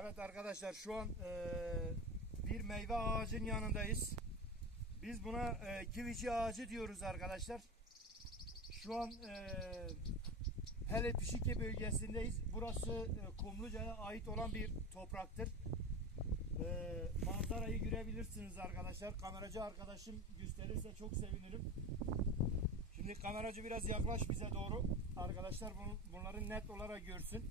Evet arkadaşlar şu an e, bir meyve ağacın yanındayız. Biz buna e, kivici ağacı diyoruz arkadaşlar. Şu an e, Hele Pişike bölgesindeyiz. Burası e, Kumluca'ya ait olan bir topraktır. E, manzarayı görebilirsiniz arkadaşlar. Kameracı arkadaşım gösterirse çok sevinirim. Şimdi kameracı biraz yaklaş bize doğru. Arkadaşlar bun- bunları net olarak görsün.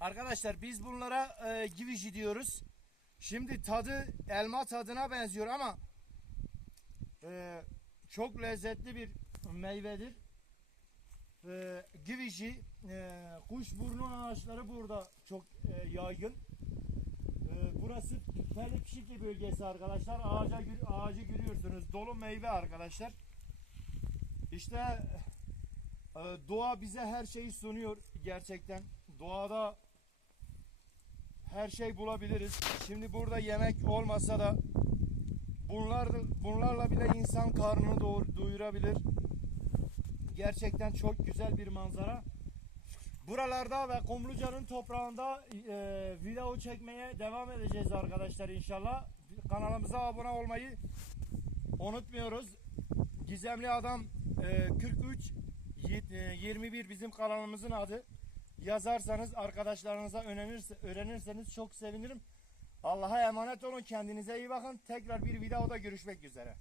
Arkadaşlar biz bunlara e, givişi diyoruz. Şimdi tadı elma tadına benziyor ama e, çok lezzetli bir meyvedir. E, givişi, e, kuşburnu ağaçları burada çok e, yaygın. E, burası Pelepşiki bölgesi arkadaşlar. Ağaca, ağacı görüyorsunuz. Dolu meyve arkadaşlar. İşte e, doğa bize her şeyi sunuyor gerçekten. Doğada her şey bulabiliriz. Şimdi burada yemek olmasa da bunlar bunlarla bile insan karnını doğur, doyurabilir. Gerçekten çok güzel bir manzara. Buralarda ve Kumluca'nın toprağında e, video çekmeye devam edeceğiz arkadaşlar inşallah. Kanalımıza abone olmayı unutmuyoruz. Gizemli Adam e, 43 yet- e, 21 bizim kanalımızın adı. Yazarsanız arkadaşlarınıza öğrenirse, öğrenirseniz çok sevinirim. Allah'a emanet olun. Kendinize iyi bakın. Tekrar bir videoda görüşmek üzere.